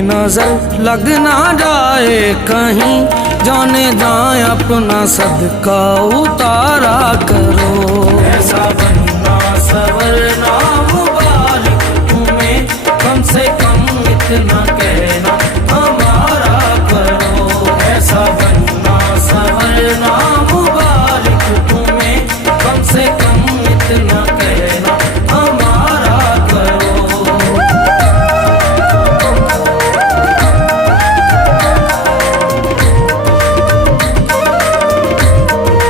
मेरी नजर लग ना जाए कहीं, जाने जाए अपना सदका उतारा कर।